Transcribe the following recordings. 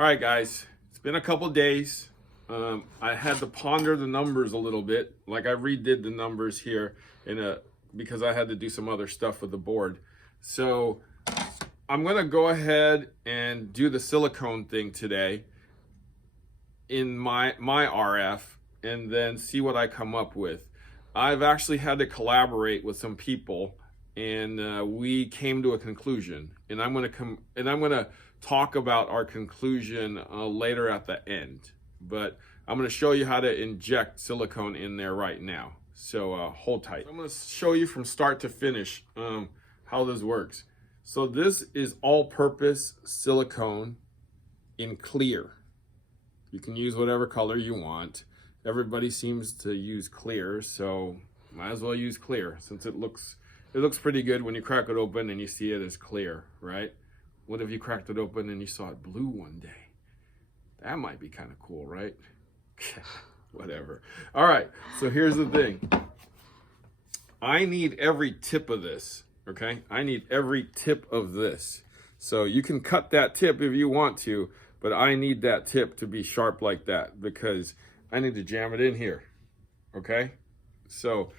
All right, guys, it's been a couple days. I had to ponder the numbers a little bit. Like I redid the numbers here because I had to do some other stuff with the board. So I'm gonna go ahead and do the silicone thing today in my RF and then see what I come up with. I've actually had to collaborate with some people and we came to a conclusion, and I'm gonna talk about our conclusion later at the end. But I'm gonna show you how to inject silicone in there right now. So hold tight. I'm gonna show you from start to finish how this works. So this is all-purpose silicone in clear. You can use whatever color you want. Everybody seems to use clear, so might as well use clear since it looks pretty good when you crack it open and you see it as clear, right? What if you cracked it open and you saw it blue one day? That might be kind of cool, right? Whatever. All right, so here's the thing. I need every tip of this, okay? I need every tip of this. So you can cut that tip if you want to, but I need that tip to be sharp like that because I need to jam it in here, okay? So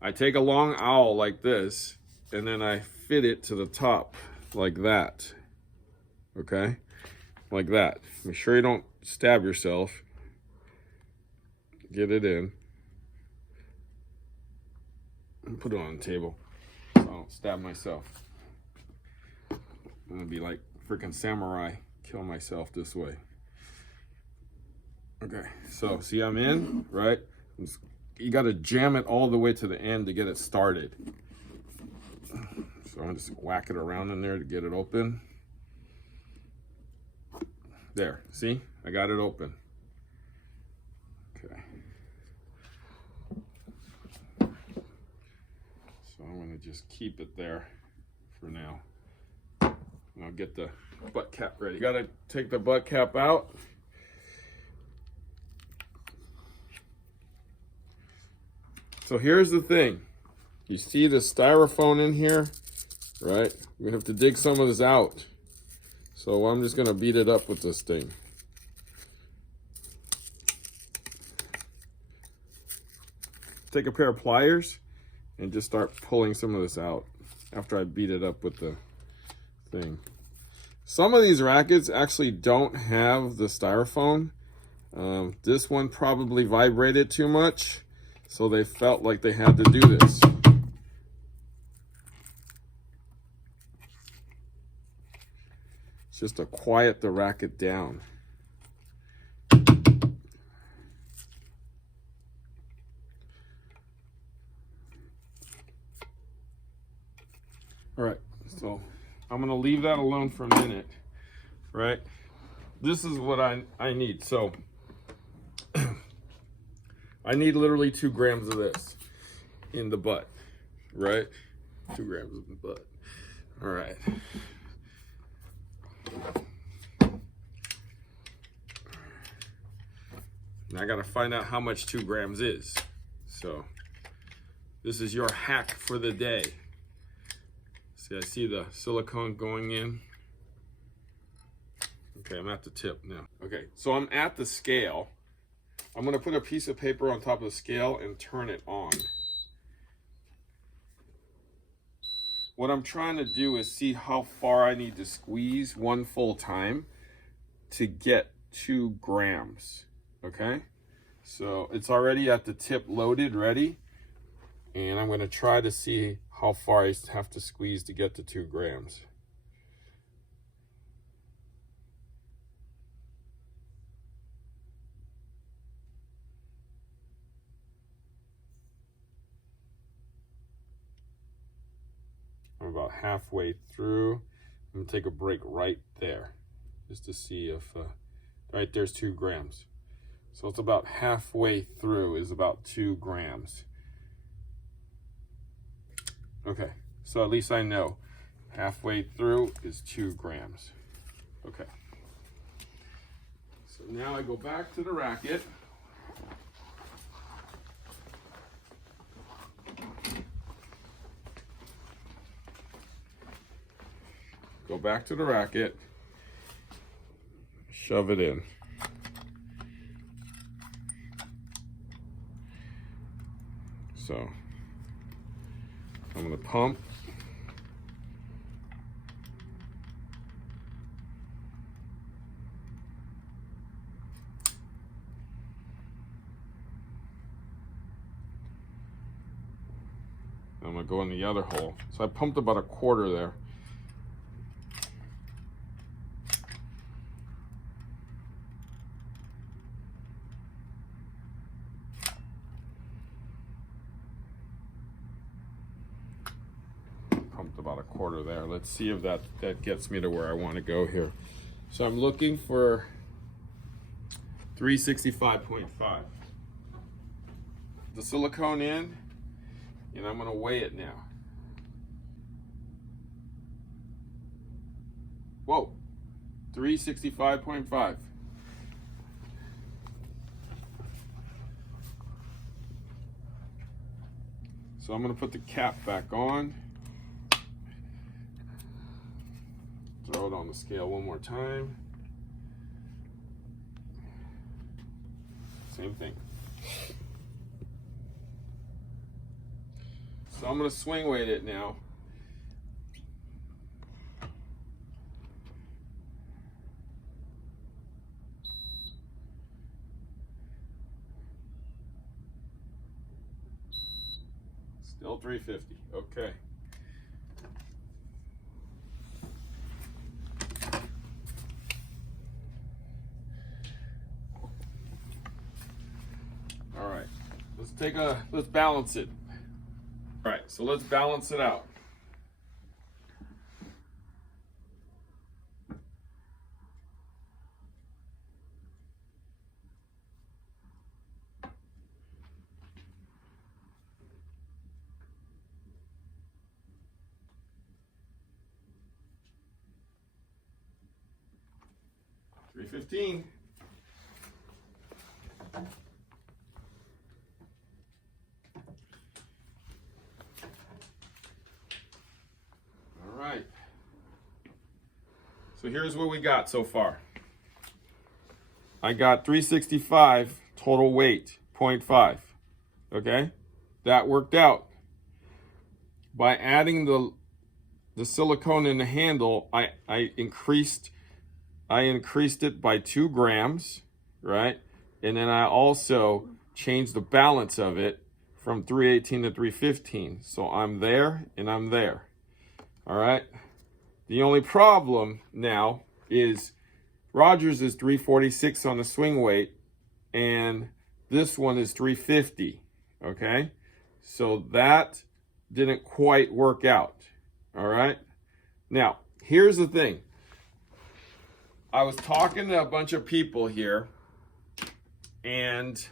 I take a long owl like this and then I fit it to the top like that, okay? Like that. Make sure you don't stab yourself. Get it in. And put it on the table so I don't stab myself. I'm gonna be like freaking samurai, kill myself this way. Okay, so see I'm in, right? You gotta jam it all the way to the end to get it started. So I'm just whack it around in there to get it open. There, see? I got it open. Okay. So I'm gonna just keep it there for now. And I'll get the butt cap ready. You gotta take the butt cap out. So here's the thing. You see the styrofoam in here, right? We're gonna have to dig some of this out. So I'm just gonna beat it up with this thing. Take a pair of pliers and just start pulling some of this out after I beat it up with the thing. Some of these rackets actually don't have the styrofoam. This one probably vibrated too much, so they felt like they had to do this. It's just to quiet the racket down. All right, so I'm gonna leave that alone for a minute, right? This is what I need. So I need literally 2 grams of this in the butt, right? 2 grams in the butt. All right. Now I gotta find out how much 2 grams is. So this is your hack for the day. See, I see the silicone going in. Okay, I'm at the tip now. Okay, so I'm at the scale. I'm gonna put a piece of paper on top of the scale and turn it on. What I'm trying to do is see how far I need to squeeze one full time to get 2 grams, okay? So it's already at the tip loaded, ready. And I'm gonna try to see how far I have to squeeze to get to 2 grams. I'm about halfway through. I'm gonna take a break right there just to see if, right there's 2 grams. So it's about halfway through is about 2 grams. Okay, so at least I know halfway through is 2 grams. Okay. So now I go back to the racket. shove it in. So I'm going to pump. I'm going to go in the other hole. So I pumped about a quarter there. Pumped about a quarter there. Let's see if that gets me to where I want to go here. So I'm looking for 365.5. The silicone in, and I'm going to weigh it now. Whoa, 365.5. So I'm going to put the cap back on. Throw it on the scale one more time. Same thing. So I'm going to swing weight it now. Still 350. Okay. All right. Let's balance it. All right, so let's balance it out. $315. All right. So here's what we got so far. I got 365 total weight, 0.5. Okay, that worked out. By adding the silicone in the handle, I increased it by 2 grams, right? And then I also changed the balance of it from 318 to 315. So I'm there and I'm there. All right. The only problem now is Rogers is 346 on the swing weight and this one is 350. Okay. So that didn't quite work out. All right. Now, here's the thing. I was talking to a bunch of people here and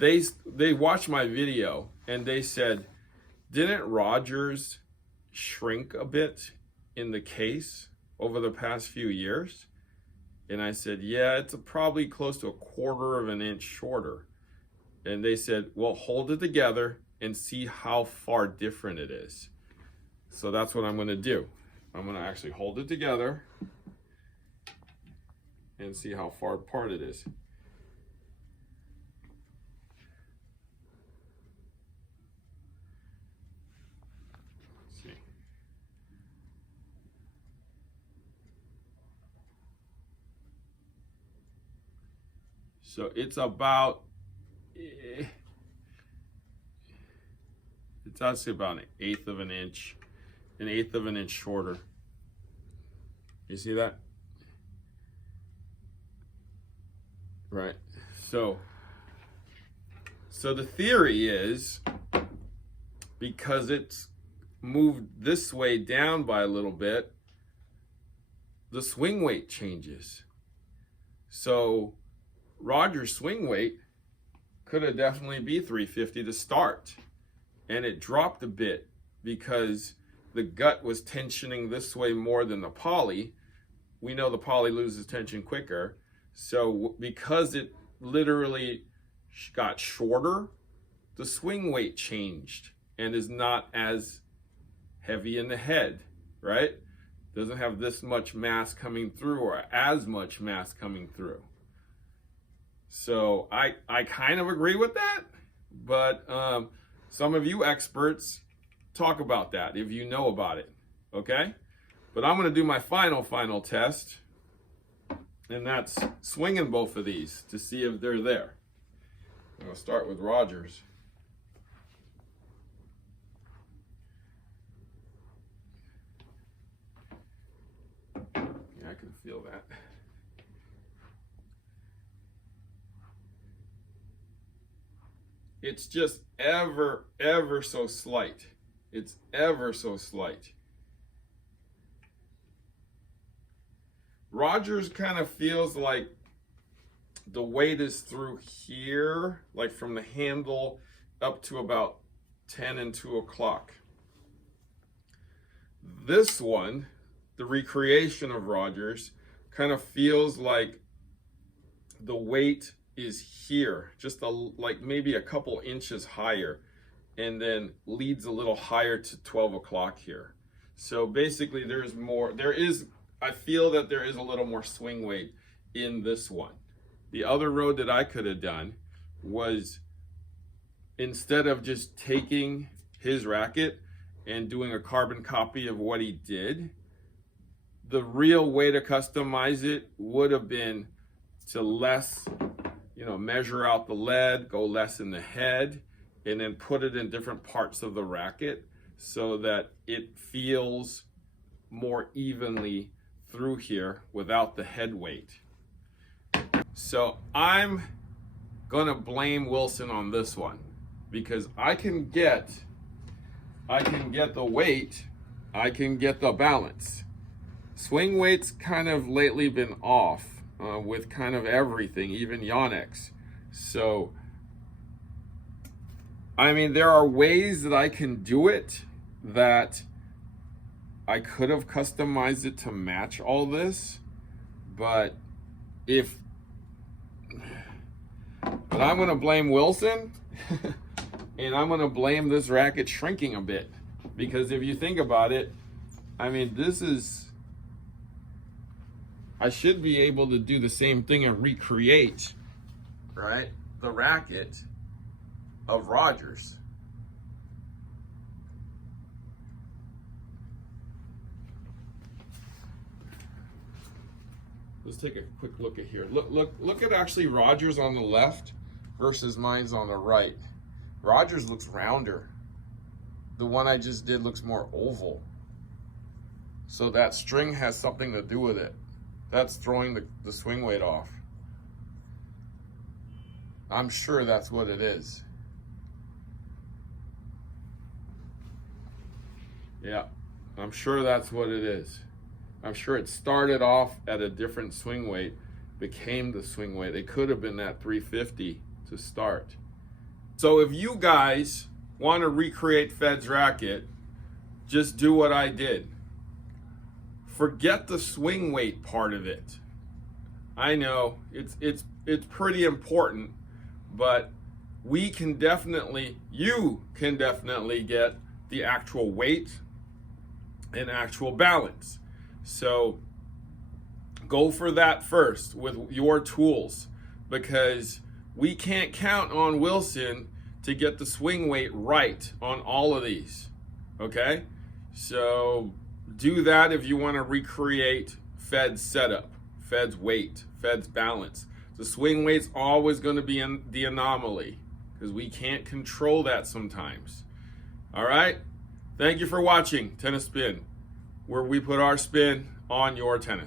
they watched my video and they said, didn't Rogers shrink a bit in the case over the past few years? And I said, yeah, it's probably close to 1/4 of an inch shorter. And they said, well, hold it together and see how far different it is. So that's what I'm going to do. I'm going to actually hold it together and see how far apart it is. Let's see. So it's about, it's actually about 1/8 of an inch, 1/8 of an inch shorter. You see that? Right. So the theory is because it's moved this way down by a little bit, the swing weight changes. So Roger's swing weight could have definitely be 350 to start. And it dropped a bit because the gut was tensioning this way more than the poly. We know the poly loses tension quicker. So because it literally got shorter, the swing weight changed and is not as heavy in the head, right? Doesn't have this much mass coming through or as much mass coming through. So I kind of agree with that, but some of you experts talk about that if you know about it, okay? But I'm gonna do my final test, and that's swinging both of these to see if they're there. I'm gonna start with Rogers. Yeah, I can feel that. It's just ever so slight. It's ever so slight. Rogers kind of feels like the weight is through here, like from the handle up to about 10 and 2 o'clock. This one, the recreation of Rogers, kind of feels like the weight is here, just like maybe a couple inches higher, and then leads a little higher to 12 o'clock here. So basically I feel that there is a little more swing weight in this one. The other road that I could have done was, instead of just taking his racket and doing a carbon copy of what he did, the real way to customize it would have been to measure out the lead, go less in the head, and then put it in different parts of the racket so that it feels more evenly through here without the head weight. So I'm gonna blame Wilson on this one, because I can get the weight, I can get the balance. Swing weight's kind of lately been off with kind of everything, even Yonex. So, I mean, there are ways that I can do it that I could have customized it to match all this, but I'm gonna blame Wilson and I'm gonna blame this racket shrinking a bit, because if you think about it, I mean, I should be able to do the same thing and recreate, right, the racket of Rogers. Let's take a quick look at here. Look at actually Rogers on the left versus mine's on the right. Rogers looks rounder. The one I just did looks more oval. So that string has something to do with it. That's throwing the swing weight off. I'm sure that's what it is. Yeah, I'm sure that's what it is. I'm sure it started off at a different swing weight, became the swing weight. It could have been that 350 to start. So if you guys want to recreate Fed's racket, just do what I did. Forget the swing weight part of it. I know it's pretty important, but you can definitely get the actual weight and actual balance. So go for that first with your tools, because we can't count on Wilson to get the swing weight right on all of these, okay? So do that if you want to recreate Fed's setup, Fed's weight, Fed's balance. The swing weight's always going to be in the anomaly, because we can't control that sometimes. All right? Thank you for watching Tennis Spin, where we put our spin on your tennis.